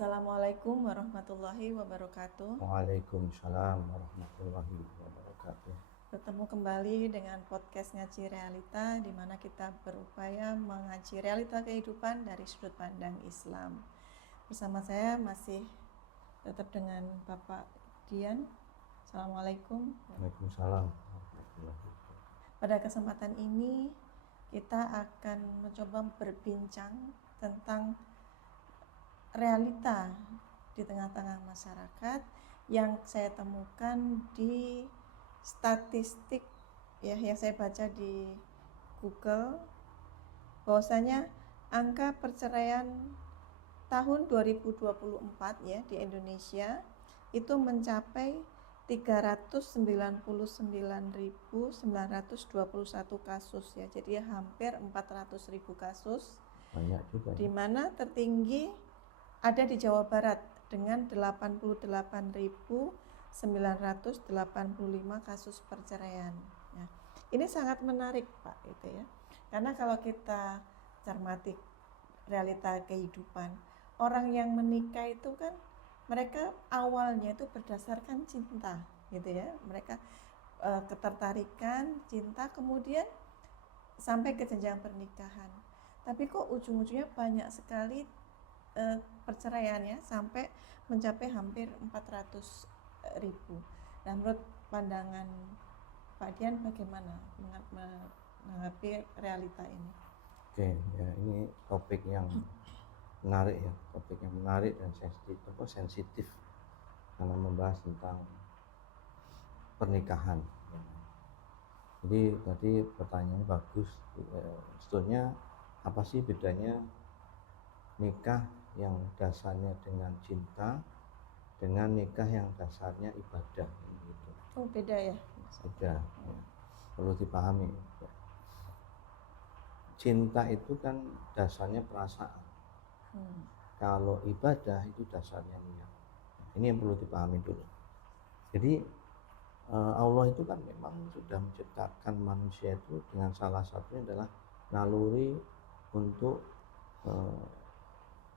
Assalamualaikum warahmatullahi wabarakatuh. Waalaikumsalam warahmatullahi wabarakatuh. Bertemu kembali dengan podcast Ngaji Realita, di mana kita berupaya mengaji realita kehidupan dari sudut pandang Islam. Bersama saya masih tetap dengan Bapak Dian. Assalamualaikum. Waalaikumsalam warahmatullahi wabarakatuh. Pada kesempatan ini kita akan mencoba berbincang tentang realita di tengah-tengah masyarakat yang saya temukan di statistik yang saya baca di Google, bahwasanya angka perceraian tahun 2024 di Indonesia itu mencapai 399.921 kasus jadi hampir 400.000 kasus. Banyak juga. Di mana tertinggi ada di Jawa Barat dengan 88.985 kasus perceraian. Ya. Ini sangat menarik, Pak, itu ya. Karena kalau kita cermati realita kehidupan, orang yang menikah itu kan mereka awalnya itu berdasarkan cinta, gitu ya. Mereka ketertarikan, cinta, kemudian sampai ke jenjang pernikahan. Tapi kok ujung-ujungnya banyak sekali perceraiannya sampai mencapai hampir 400.000. Nah, menurut pandangan Pak Dian bagaimana menghadapi realita ini? Oke, ya ini topik yang menarik ya, topik yang menarik dan sensitif karena membahas tentang pernikahan. Jadi tadi pertanyaannya bagus. Sebetulnya apa sih bedanya nikah yang dasarnya dengan cinta dengan nikah yang dasarnya ibadah gitu. Oh, beda ya? Beda. Ya. Perlu dipahami. Cinta itu kan dasarnya perasaan. Kalau ibadah itu dasarnya niat. Ini yang perlu dipahami dulu. Jadi Allah itu kan memang sudah menciptakan manusia itu dengan salah satunya adalah naluri untuk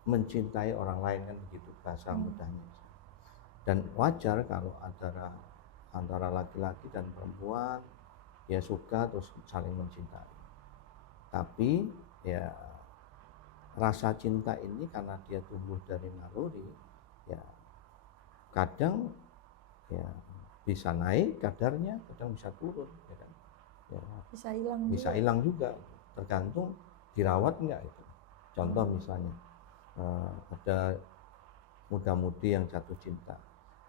mencintai orang lain, kan begitu bahasa mudahnya. Dan wajar kalau antara laki-laki dan perempuan ya suka terus saling mencintai. Tapi ya rasa cinta ini karena dia tumbuh dari naluri, ya kadang ya bisa naik kadarnya, kadang bisa turun, ya kan? Ya, bisa hilang juga, tergantung dirawat enggak itu. Contoh misalnya ada muda-mudi yang jatuh cinta.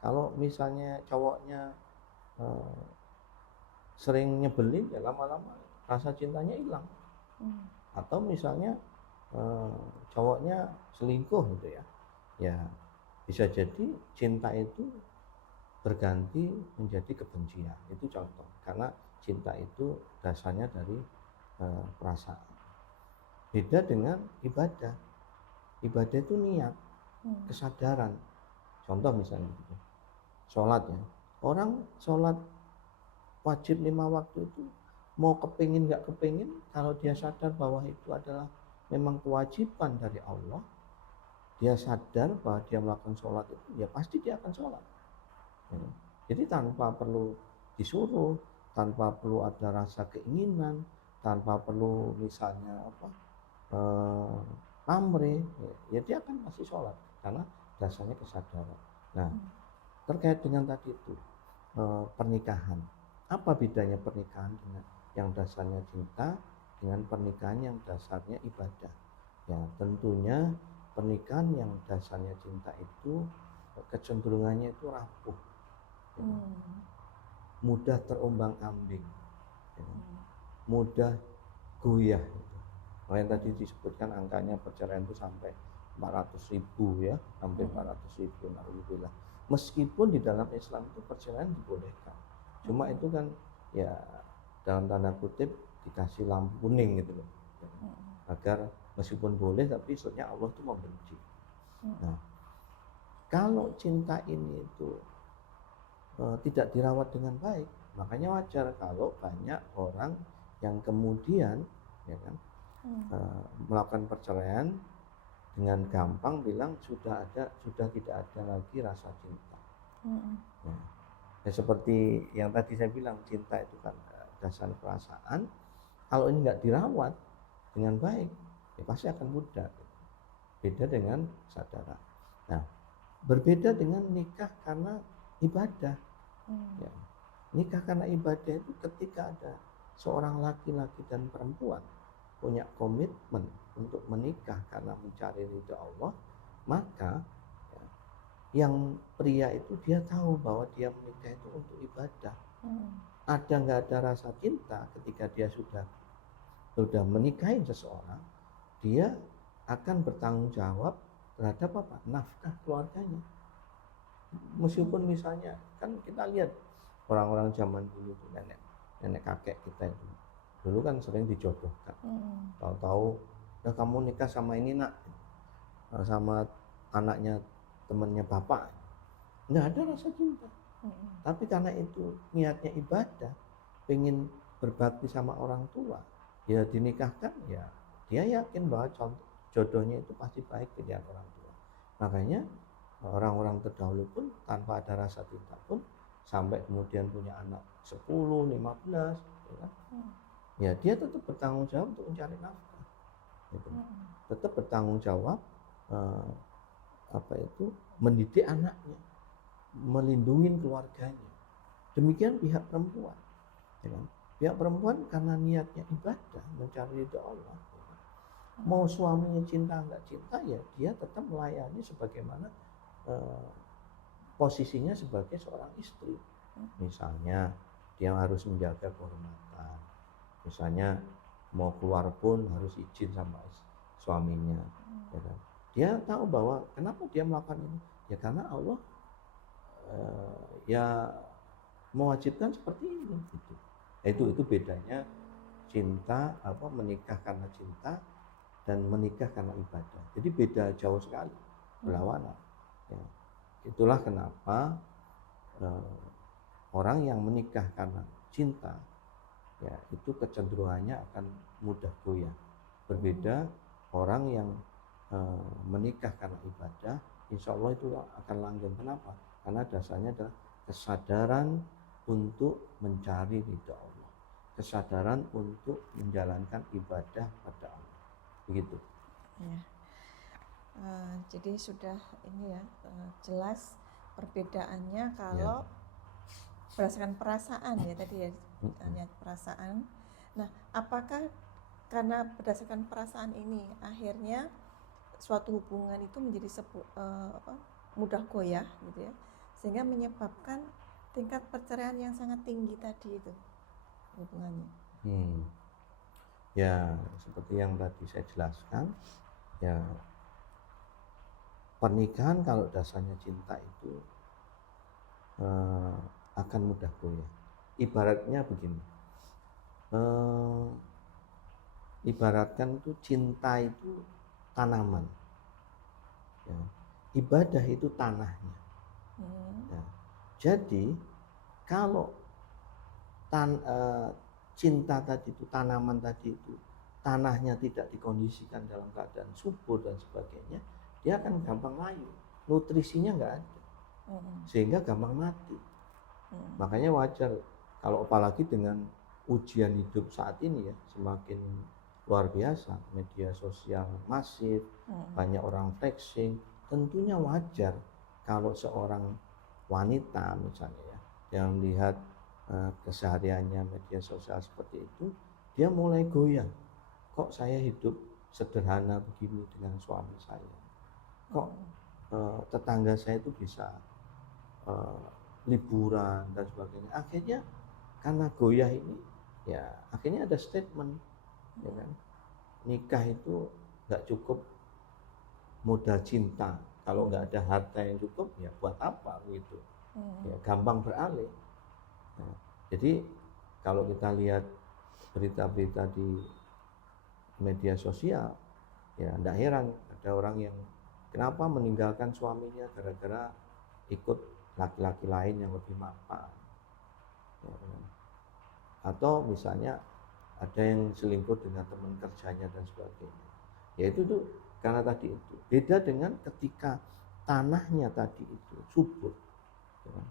Kalau misalnya cowoknya sering nyebelin, ya lama-lama rasa cintanya hilang. Atau misalnya cowoknya selingkuh gitu ya, ya bisa jadi cinta itu berganti menjadi kebencian. Itu contoh, karena cinta itu dasarnya dari perasaan. Beda dengan ibadah. Ibadah itu niat, kesadaran. Contoh misalnya sholat ya, orang sholat wajib 5 waktu itu mau kepingin nggak kepingin, kalau dia sadar bahwa itu adalah memang kewajiban dari Allah, dia sadar bahwa dia melakukan sholat itu, ya pasti dia akan sholat. Jadi tanpa perlu disuruh, tanpa perlu ada rasa keinginan, tanpa perlu misalnya pamrih, ya dia akan pasti sholat karena dasarnya kesadaran. Nah, terkait dengan tadi itu pernikahan, apa bedanya pernikahan dengan yang dasarnya cinta dengan pernikahan yang dasarnya ibadah? Ya tentunya pernikahan yang dasarnya cinta itu kecenderungannya itu rapuh, mudah terombang-ambing, mudah goyah. Yang tadi disebutkan angkanya perceraian itu sampai 400.000 ya, hampir 400.000. Alhamdulillah. Meskipun di dalam Islam itu perceraian dibolehkan, cuma itu kan ya dalam tanda kutip dikasih lampu kuning gitu loh, agar meskipun boleh tapi sebenarnya Allah itu membenci. Nah, kalau cinta ini itu tidak dirawat dengan baik, makanya wajar kalau banyak orang yang kemudian ya kan melakukan perceraian dengan gampang bilang sudah tidak ada lagi rasa cinta. Ya. Ya, seperti yang tadi saya bilang, cinta itu kan dasar perasaan. Kalau ini nggak dirawat dengan baik, ya pasti akan mudah. Beda dengan kesadaran. Nah, berbeda dengan nikah karena ibadah. Ya. Nikah karena ibadah itu ketika ada seorang laki-laki dan perempuan punya komitmen untuk menikah karena mencari ridha Allah, maka ya, yang pria itu dia tahu bahwa dia menikah itu untuk ibadah. Ada nggak ada rasa cinta ketika dia sudah menikahi seseorang, dia akan bertanggung jawab terhadap apa? Nafkah keluarganya. Meskipun misalnya kan kita lihat orang-orang zaman dulu itu nenek kakek kita itu dulu kan sering dijodohkan. Tahu-tahu udah kamu nikah sama ini nak, sama anaknya temannya bapak, nggak ada rasa cinta. Tapi karena itu niatnya ibadah, pengen berbakti sama orang tua, ya dinikahkan, ya dia yakin bahwa jodohnya itu pasti baik pilihan orang tua. Makanya orang-orang terdahulu pun tanpa ada rasa cinta pun sampai kemudian punya anak 10, 15, ya kan? Ya dia tetap bertanggung jawab untuk mencari nafkah, gitu. Tetap bertanggung jawab mendidik anaknya, melindungi keluarganya. Demikian pihak perempuan, ya kan? Pihak perempuan karena niatnya ibadah mencari ridha Allah, ya kan? Mau suaminya cinta nggak cinta, ya dia tetap melayani sebagaimana posisinya sebagai seorang istri. Misalnya dia harus menjaga kehormatan, misalnya mau keluar pun harus izin sama suaminya, ya kan? Dia tahu bahwa kenapa dia melakukan ini, ya karena Allah ya mewajibkan seperti ini, gitu. Itu bedanya cinta, menikah karena cinta dan menikah karena ibadah. Jadi beda jauh sekali, berlawanan. Ya. Itulah kenapa orang yang menikah karena cinta, ya itu kecenderungannya akan mudah goyah. Berbeda orang yang menikah karena ibadah, insya Allah itu akan langgeng. Kenapa? Karena dasarnya adalah kesadaran untuk mencari ridha Allah, kesadaran untuk menjalankan ibadah pada Allah, begitu. Ya. Jadi sudah ini ya, jelas perbedaannya kalau berdasarkan perasaan ya tadi ya, hanya perasaan. Nah, apakah karena berdasarkan perasaan ini akhirnya suatu hubungan itu menjadi mudah goyah gitu ya, sehingga menyebabkan tingkat perceraian yang sangat tinggi tadi itu hubungannya? Ya seperti yang tadi saya jelaskan, ya pernikahan kalau dasarnya cinta itu akan mudah goyah. Ibaratnya begini, ibaratkan itu cinta itu tanaman, ya. Ibadah itu tanahnya. Ya. Jadi kalau cinta tadi itu, tanaman tadi itu, tanahnya tidak dikondisikan dalam keadaan subur dan sebagainya, dia akan gampang layu, nutrisinya nggak ada, sehingga gampang mati. Makanya wajar kalau apalagi dengan ujian hidup saat ini ya, semakin luar biasa, media sosial masif, banyak orang flexing, tentunya wajar kalau seorang wanita misalnya ya, yang lihat kesehariannya media sosial seperti itu, dia mulai goyah. Kok saya hidup sederhana begini dengan suami saya? Kok tetangga saya itu bisa liburan dan sebagainya? Akhirnya karena goyah ini, ya akhirnya ada statement, ya kan? Nikah itu nggak cukup modal cinta. Kalau nggak ada harta yang cukup, ya buat apa gitu? Ya gampang beralih. Nah, jadi kalau kita lihat berita-berita di media sosial, ya tidak heran ada orang yang kenapa meninggalkan suaminya gara-gara ikut laki-laki lain yang lebih mapan, ya, atau misalnya ada yang selingkuh dengan teman kerjanya dan sebagainya. Ya itu tuh Karena tadi itu beda dengan ketika tanahnya tadi itu subur, ya kan?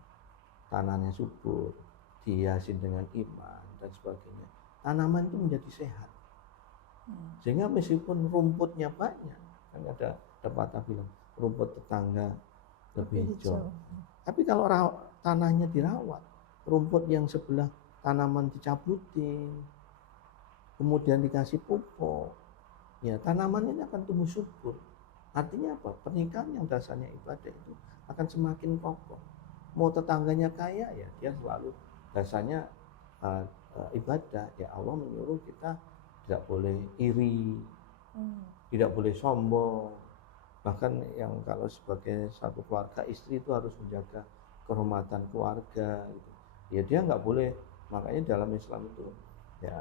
Tanahnya subur, dihiasi dengan iman dan sebagainya. Tanaman itu menjadi sehat. Sehingga meskipun rumputnya banyak, kan ada pepatah bilang rumput tetangga lebih hijau. Tapi kalau tanahnya dirawat, rumput yang sebelah tanaman dicabutin, kemudian dikasih pupuk, ya tanaman ini akan tumbuh subur. Artinya apa? Pernikahan yang dasarnya ibadah itu akan semakin kokoh. Mau tetangganya kaya, ya dia selalu dasarnya ibadah. Ya Allah menyuruh kita tidak boleh iri, tidak boleh sombong. Bahkan yang kalau sebagai satu keluarga, istri itu harus menjaga kehormatan keluarga. Gitu. Ya dia nggak boleh, makanya dalam Islam itu ya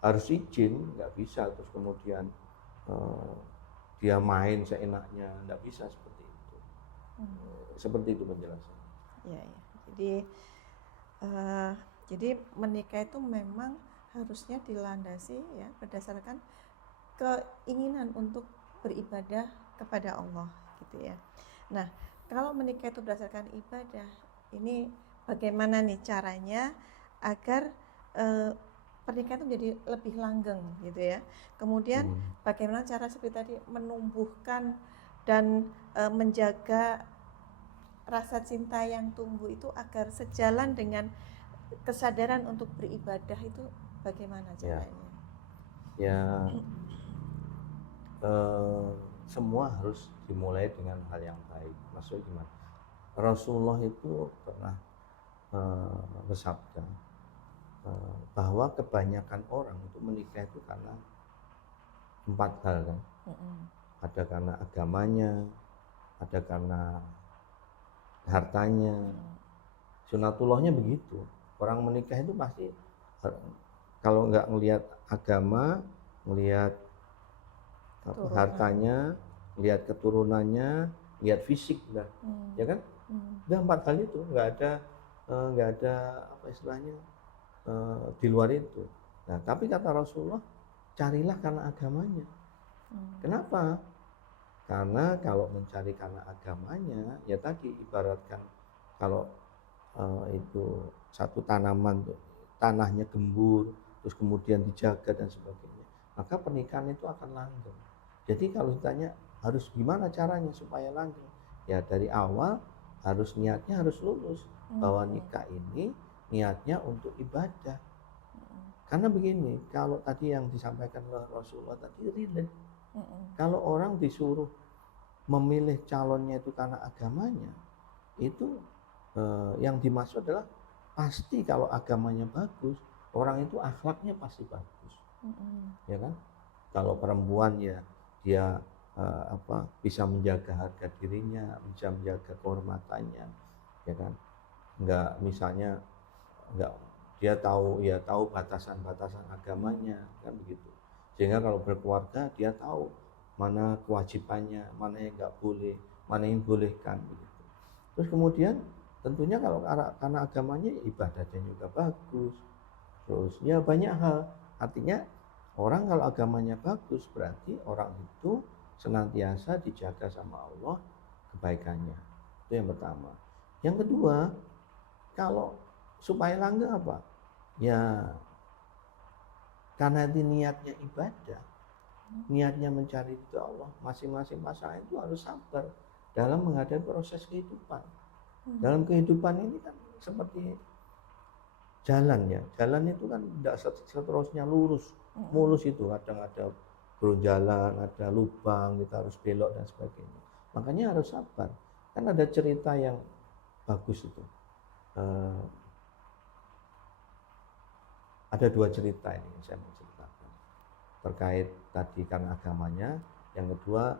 harus izin, nggak bisa terus kemudian dia main seenaknya, nggak bisa seperti itu. Seperti itu penjelasan. Ya. Jadi menikah itu memang harusnya dilandasi ya berdasarkan keinginan untuk beribadah kepada Allah gitu ya. Nah, kalau menikah itu berdasarkan ibadah, ini bagaimana nih caranya agar pernikahan itu menjadi lebih langgeng gitu ya. Kemudian bagaimana cara seperti tadi menumbuhkan dan menjaga rasa cinta yang tumbuh itu agar sejalan dengan kesadaran untuk beribadah itu bagaimana caranya? Ya, semua harus dimulai dengan hal yang baik. Maksudnya gimana? Rasulullah itu pernah bersabda bahwa kebanyakan orang itu menikah itu karena 4 hal kan. Ada karena agamanya, ada karena hartanya. Sunatullahnya begitu. Orang menikah itu pasti kalau nggak ngelihat agama, ngelihat hartanya, lihat keturunannya, lihat fisik dah, ya kan? Udah 4 hal itu, nggak ada apa istilahnya di luar itu. Nah, tapi kata Rasulullah, carilah karena agamanya. Kenapa? Karena kalau mencari karena agamanya, ya tadi ibaratkan kalau itu satu tanaman tanahnya gembur, terus kemudian dijaga dan sebagainya, maka pernikahan itu akan langgeng. Jadi kalau ditanya harus gimana caranya supaya langgeng, ya dari awal harus niatnya harus lurus bahwa nikah ini niatnya untuk ibadah. Karena begini, kalau tadi yang disampaikan oleh Rasulullah tadi relate. Kalau orang disuruh memilih calonnya itu karena agamanya, itu yang dimaksud adalah pasti kalau agamanya bagus, orang itu akhlaknya pasti bagus, ya kan? Kalau perempuan ya dia bisa menjaga harga dirinya, bisa menjaga kehormatannya, ya kan? Enggak misalnya enggak dia tahu batasan-batasan agamanya, kan begitu. Sehingga kalau berkeluarga dia tahu mana kewajibannya, mana yang enggak boleh, mana yang bolehkan begitu. Terus kemudian tentunya kalau karena agamanya ibadahnya juga bagus. Terus ya banyak hal. Artinya orang kalau agamanya bagus berarti orang itu senantiasa dijaga sama Allah kebaikannya. Itu yang pertama. Yang kedua, kalau supaya langgeng apa? Ya karena itu niatnya ibadah, niatnya mencari ridho Allah, masing-masing pasangan itu harus sabar dalam menghadapi proses kehidupan. Dalam kehidupan ini kan seperti jalan ya, jalan itu kan tidak seterusnya lurus, mulus itu, kadang ada berjalan, ada lubang, kita harus belok dan sebagainya. Makanya harus sabar. Kan ada cerita yang bagus itu. Ada 2 cerita ini yang saya mau ceritakan. Terkait tadi karena agamanya, yang kedua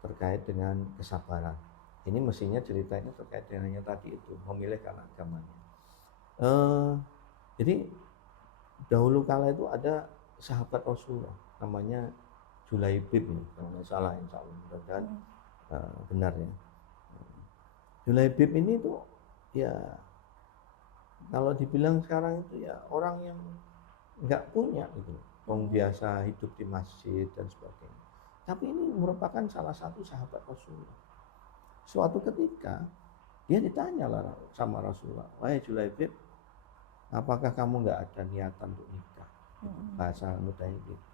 terkait dengan kesabaran. Ini mestinya cerita ini terkait dengan yang tadi itu, memilih karena agamanya. Jadi dahulu kala itu ada sahabat Rasulullah namanya Julaibib, kalau nggak salah, insya Allah mudah-mudahan benar ya. Julaibib ini tuh ya kalau dibilang sekarang itu ya orang yang nggak punya gitu, orang biasa hidup di masjid dan sebagainya. Tapi ini merupakan salah satu sahabat Rasulullah. Suatu ketika dia ditanya lah sama Rasulullah, wahai Julaibib, apakah kamu nggak ada niatan untuk nikah? Bahasa mudahnya gitu.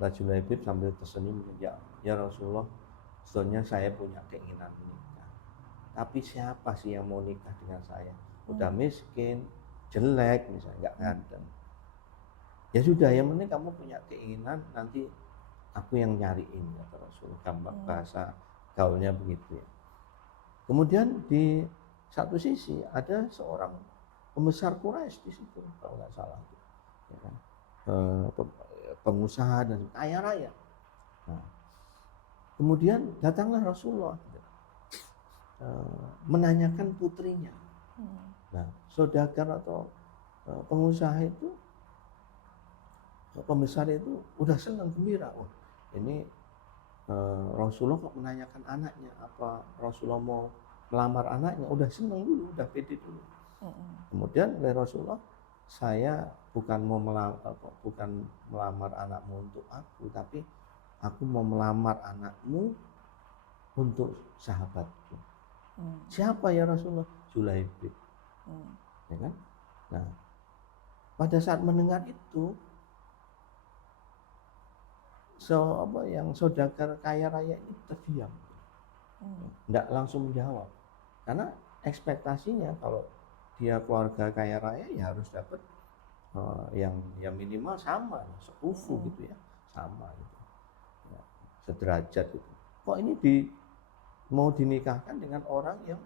Julaibib sambil tersenyum, ya Rasulullah, sebetulnya saya punya keinginan menikah. Tapi siapa sih yang mau nikah dengan saya? Udah miskin, jelek misalnya, nggak ganteng. Ya sudah, yang penting kamu punya keinginan, nanti aku yang nyariin, kata Rasulullah. Gambar bahasa gaulnya begitu ya. Kemudian di satu sisi ada seorang pembesar Quraisy di situ, kalau nggak salah, ya kan? Pengusaha dan kaya raya. Nah, kemudian datanglah Rasulullah menanyakan putrinya. Nah, saudagar atau pengusaha itu, pembesar itu udah senang gembira. Oh, ini Rasulullah kok menanyakan anaknya, apa Rasulullah mau melamar anaknya? Udah senang dulu, udah pede dulu. Kemudian oleh Rasulullah, saya bukan mau melamar anakmu untuk aku, tapi aku mau melamar anakmu untuk sahabatku. Siapa ya Rasulullah? Julaibib. Ya kan? Nah, pada saat mendengar itu, yang saudagar kaya raya ini terdiam, nggak langsung menjawab, karena ekspektasinya kalau dia keluarga kaya raya ya harus dapat yang minimal sama, sekufu gitu ya, sama gitu, ya, sederajat gitu. Kok ini mau dinikahkan dengan orang yang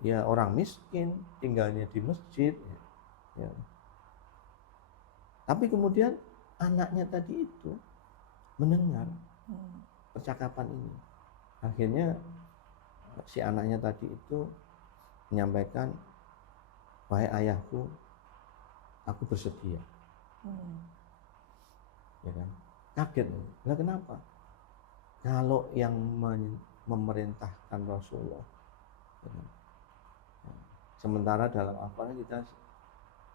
ya orang miskin, tinggalnya di masjid, ya. Tapi kemudian anaknya tadi itu mendengar percakapan ini. Akhirnya si anaknya tadi itu menyampaikan, wahai ayahku, aku bersedia. Ya kan? Kaget. Lah kenapa? Kalau yang memerintahkan Rasulullah, ya kan? Sementara dalam Al-Quran kita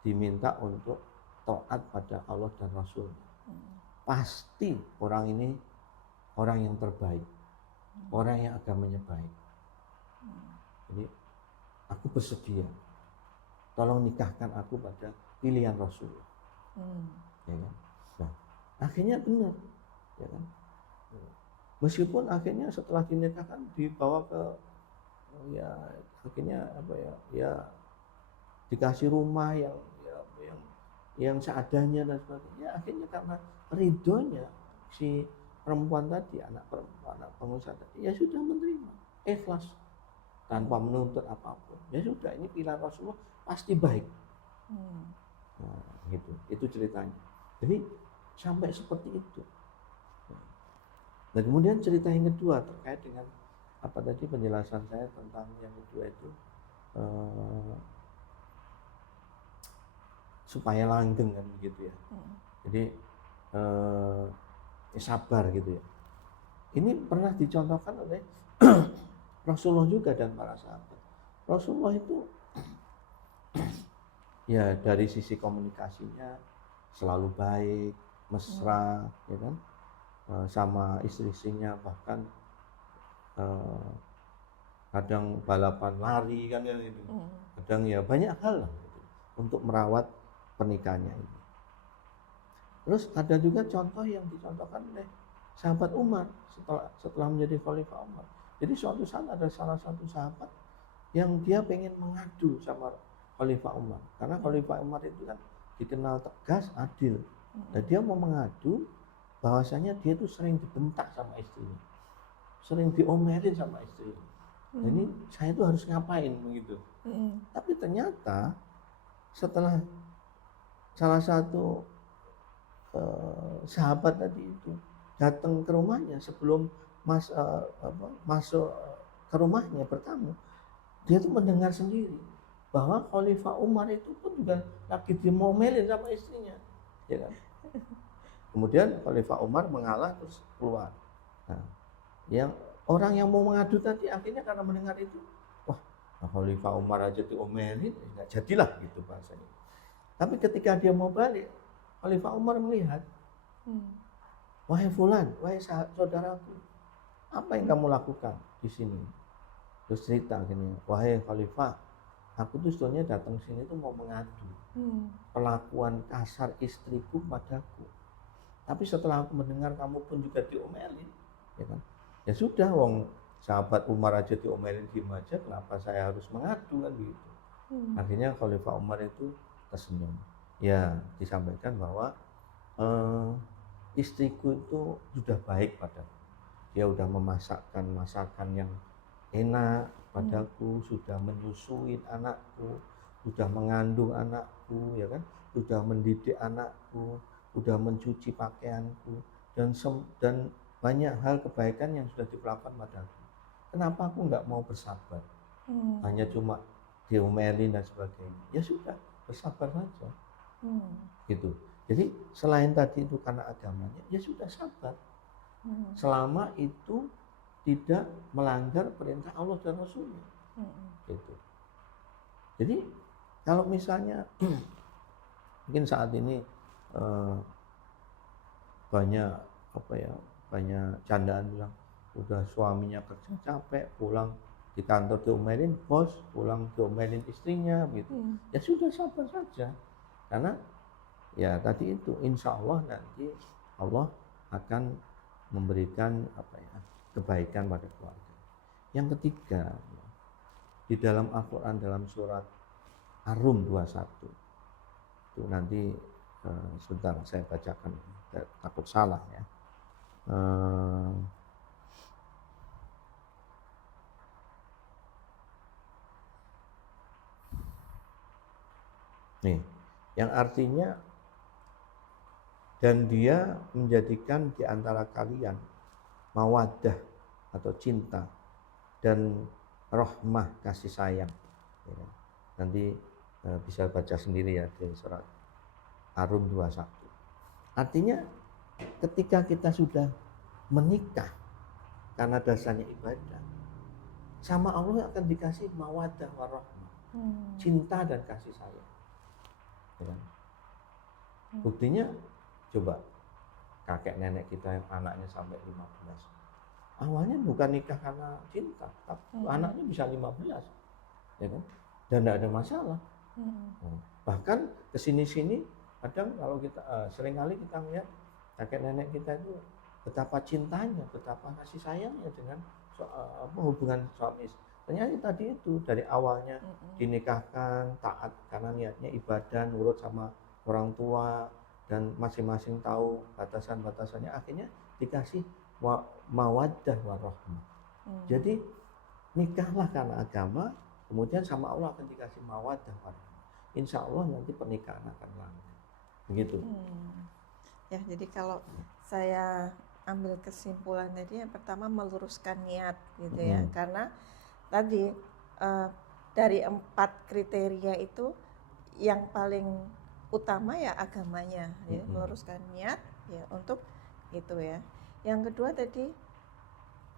diminta untuk taat pada Allah dan Rasul. Pasti orang ini orang yang terbaik, orang yang agamanya baik. Jadi aku bersedia, tolong nikahkan aku pada pilihan Rasul. Ya kan? Nah, akhirnya benar, ya kan? Meskipun akhirnya setelah dinikahkan dibawa ke, ya akhirnya apa ya dikasih rumah yang seadanya dan sebagainya. Akhirnya karena ridhonya si perempuan tadi, anak pengusaha tadi, ya sudah menerima, ikhlas tanpa menuntut apapun. Ya sudah, ini pilihan Rasulullah, pasti baik. Nah, gitu. Itu ceritanya. Jadi sampai seperti itu. Dan kemudian cerita yang kedua terkait dengan apa tadi penjelasan saya tentang yang kedua itu, supaya langgeng kan begitu ya. Jadi sabar gitu ya. Ini pernah dicontohkan oleh Rasulullah juga dan para sahabat. Rasulullah itu ya dari sisi komunikasinya selalu baik, mesra, ya kan, sama istri-istrinya, bahkan kadang balapan lari kan ya itu, kadang ya banyak hal lah gitu, untuk merawat pernikahannya ini. Terus ada juga contoh yang dicontohkan oleh sahabat Umar setelah menjadi Khalifah Umar. Jadi suatu saat ada salah satu sahabat yang dia pengen mengadu sama Khalifah Umar, karena Khalifah Umar itu kan dikenal tegas, adil. Dan dia mau mengadu bahwasanya dia tuh sering dibentak sama istrinya, sering diomelin sama istrinya. Nah, ini saya tuh harus ngapain begitu. Tapi ternyata setelah salah satu sahabat tadi itu datang ke rumahnya, sebelum masuk ke rumahnya bertamu, dia tuh mendengar sendiri bahwa Khalifah Umar itu pun juga lagi diomelin sama istrinya, ya kan? Kemudian Khalifah Umar mengalah terus keluar. Nah, yang orang yang mau mengadu tadi akhirnya karena mendengar itu, wah, Khalifah Umar aja diomelin, nggak jadilah gitu bahasanya. Tapi ketika dia mau balik, Khalifah Umar melihat wahai fulan, wahai saudaraku, apa yang kamu lakukan di sini? Terus cerita gini, wahai khalifah, aku tuh sebetulnya datang sini tuh mau mengadu perlakuan kasar istriku padaku. Tapi setelah aku mendengar kamu pun juga diomelin, ya kan? Ya sudah, wong sahabat Umar aja diomelin diem aja, kenapa saya harus mengadu kan gitu. Akhirnya Khalifah Umar itu tersenyum. Ya disampaikan bahwa istriku itu sudah baik padaku. Dia sudah memasakkan masakan yang enak padaku, sudah menyusui anakku, sudah mengandung anakku, ya kan, sudah mendidik anakku, sudah mencuci pakaianku, dan banyak hal kebaikan yang sudah diperlakukan padaku. Kenapa aku nggak mau bersabar? Hanya cuma diomelin dan sebagainya. Ya sudah, bersabar saja. Gitu. Jadi selain tadi itu karena agamanya, ya sudah sabar. Selama itu tidak melanggar perintah Allah dan Rasulnya. Gitu. Jadi kalau misalnya mungkin saat ini banyak banyak candaan bilang udah suaminya kerja capek, pulang di kantor diomelin bos, pulang diomelin istrinya gitu. Ya sudah, sabar saja. Karena ya tadi itu insya Allah nanti Allah akan memberikan kebaikan pada keluarga. Yang ketiga, di dalam Al-Quran dalam surat Ar-Rum 21 itu nanti sebentar saya bacakan, takut salah ya. Nih, yang artinya dan dia menjadikan di antara kalian mawaddah atau cinta dan rahmah kasih sayang. Ya. Nanti bisa baca sendiri ya di surat Ar-Rum 21. Artinya ketika kita sudah menikah karena dasarnya ibadah, sama Allah akan dikasih mawaddah warahmah, cinta dan kasih sayang. Ya. Buktinya coba kakek nenek kita yang anaknya sampai 15. Awalnya bukan nikah karena cinta, tapi anaknya bisa 15. Ya kan? Dan tidak ada masalah. Bahkan kesini-sini kadang kalau kita seringkali kita melihat kakek nenek kita itu betapa cintanya, betapa kasih sayangnya dengan hubungan suami istri. Ternyata tadi itu dari awalnya dinikahkan taat karena niatnya ibadah, nurut sama orang tua, dan masing-masing tahu batasan-batasannya, akhirnya dikasih mawaddah warahmah. Jadi nikahlah karena agama, kemudian sama Allah akan dikasih mawaddah warahmah. Insya Allah nanti pernikahan akan langgeng. Begitu. Ya, jadi kalau saya ambil kesimpulan tadi, yang pertama meluruskan niat gitu ya, karena tadi dari 4 kriteria itu yang paling utama ya agamanya, ya, meluruskan niat ya untuk itu ya. Yang kedua tadi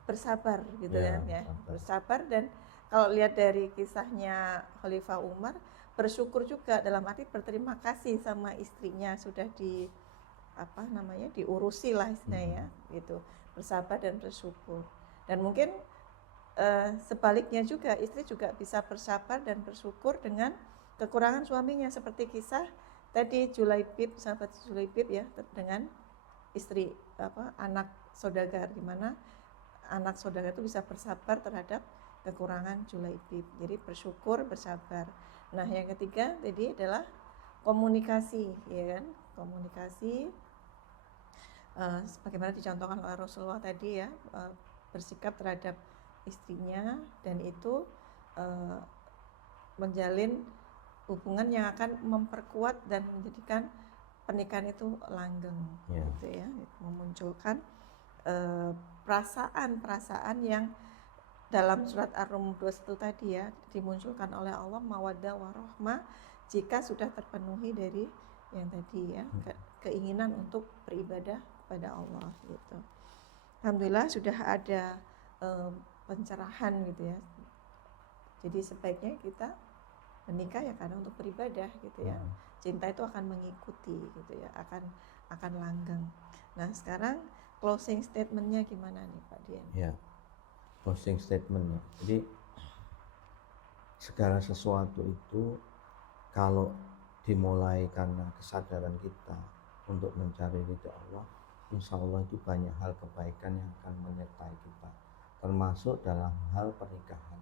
bersabar gitu ya, bersabar. Dan kalau lihat dari kisahnya Khalifah Umar, bersyukur juga dalam arti berterima kasih sama istrinya, sudah diurusi lah istilahnya gitu, bersabar dan bersyukur. Dan mungkin sebaliknya juga, istri juga bisa bersabar dan bersyukur dengan kekurangan suaminya, seperti kisah tadi Julaibib, sahabat Julaibib ya, dengan istri anak saudagar, di mana anak saudagar itu bisa bersabar terhadap kekurangan Julaibib. Jadi bersyukur, bersabar. Nah, yang ketiga tadi adalah komunikasi, ya kan? Komunikasi sebagaimana dicontohkan oleh Rasulullah tadi ya, bersikap terhadap istrinya, dan itu menjalin hubungan yang akan memperkuat dan menjadikan pernikahan itu langgeng, gitu ya, memunculkan perasaan-perasaan yang dalam surat Ar-Rum 21 tadi ya, dimunculkan oleh Allah mawaddah warahmah jika sudah terpenuhi dari yang tadi ya, keinginan untuk beribadah kepada Allah gitu. Alhamdulillah sudah ada pencerahan gitu ya. Jadi sebaiknya kita menikah ya karena untuk beribadah gitu ya. Cinta itu akan mengikuti gitu ya, akan akan langgeng. Nah sekarang closing statementnya gimana nih Pak Dian? Ya, closing statementnya. Jadi segala sesuatu itu kalau dimulai karena kesadaran kita untuk mencari ridha Allah, insya Allah itu banyak hal kebaikan yang akan menyertai kita, termasuk dalam hal pernikahan.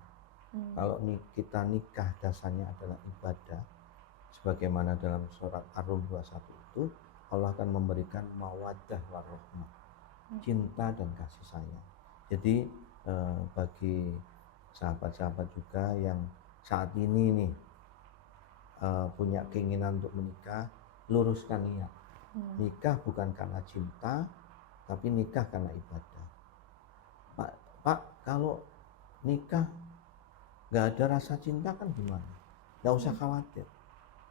Kalau kita nikah dasarnya adalah ibadah, sebagaimana dalam surat Ar-Rum 21 itu, Allah akan memberikan mawaddah warahmah, cinta dan kasih sayang. Jadi bagi sahabat-sahabat juga yang saat ini nih punya keinginan untuk menikah, luruskan niat. Nikah bukan karena cinta, tapi nikah karena ibadah. Pak, kalau nikah nggak ada rasa cinta kan gimana? Nggak usah khawatir.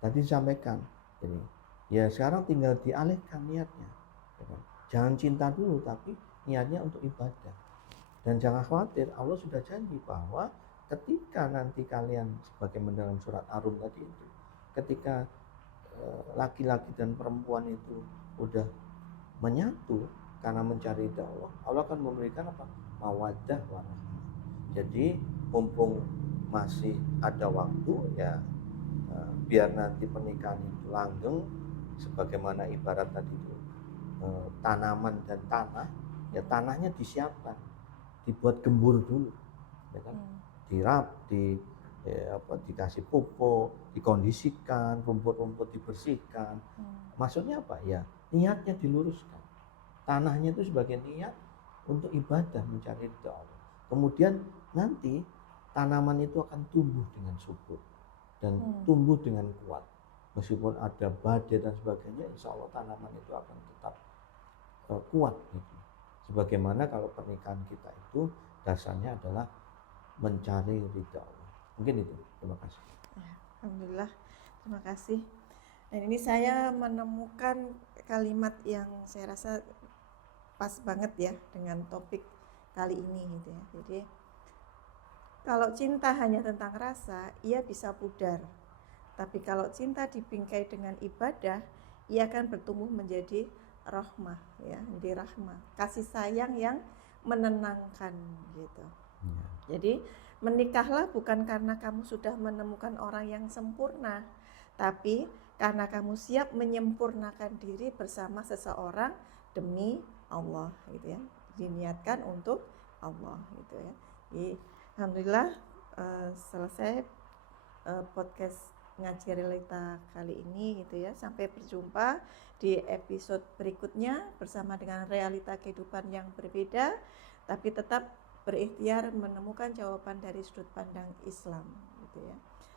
Tadi disampaikan, jadi ya sekarang tinggal dialihkan niatnya. Jangan cinta dulu, tapi niatnya untuk ibadah. Dan jangan khawatir, Allah sudah janji bahwa ketika nanti kalian sebagaimana dalam surat Ar-Rum tadi itu, ketika laki-laki dan perempuan itu udah menyatu karena mencari ridha Allah, Allah akan memberikan apa? Mawaddah warahmah. Jadi mumpung masih ada waktu ya, biar nanti pernikahan itu langgeng, sebagaimana ibarat tadi itu tanaman dan tanah, ya tanahnya disiapkan, dibuat gembur dulu, ya kan? Dikasih pupuk, dikondisikan, rumput-rumput dibersihkan. Maksudnya apa? Ya niatnya diluruskan. Tanahnya itu sebagai niat untuk ibadah mencari ridha Allah. Kemudian nanti tanaman itu akan tumbuh dengan subur dan tumbuh dengan kuat. Meskipun ada badai dan sebagainya, insya Allah tanaman itu akan tetap kuat gitu. Sebagaimana kalau pernikahan kita itu dasarnya adalah mencari ridha Allah. Mungkin itu. Terima kasih. Alhamdulillah, terima kasih. Dan ini saya menemukan kalimat yang saya rasa pas banget ya dengan topik kali ini gitu ya. Jadi kalau cinta hanya tentang rasa, ia bisa pudar. Tapi kalau cinta dibingkai dengan ibadah, ia akan bertumbuh menjadi rahmah ya, menjadi rahmah, kasih sayang yang menenangkan gitu. Jadi menikahlah bukan karena kamu sudah menemukan orang yang sempurna, tapi karena kamu siap menyempurnakan diri bersama seseorang demi Allah gitu ya. Diniatkan untuk Allah gitu ya. Jadi alhamdulillah selesai podcast Ngaji Realita kali ini gitu ya. Sampai berjumpa di episode berikutnya bersama dengan realita kehidupan yang berbeda, tapi tetap berikhtiar menemukan jawaban dari sudut pandang Islam gitu ya.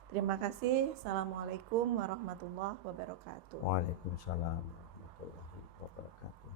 Terima kasih. Assalamualaikum warahmatullahi wabarakatuh. Waalaikumsalam warahmatullahi wabarakatuh.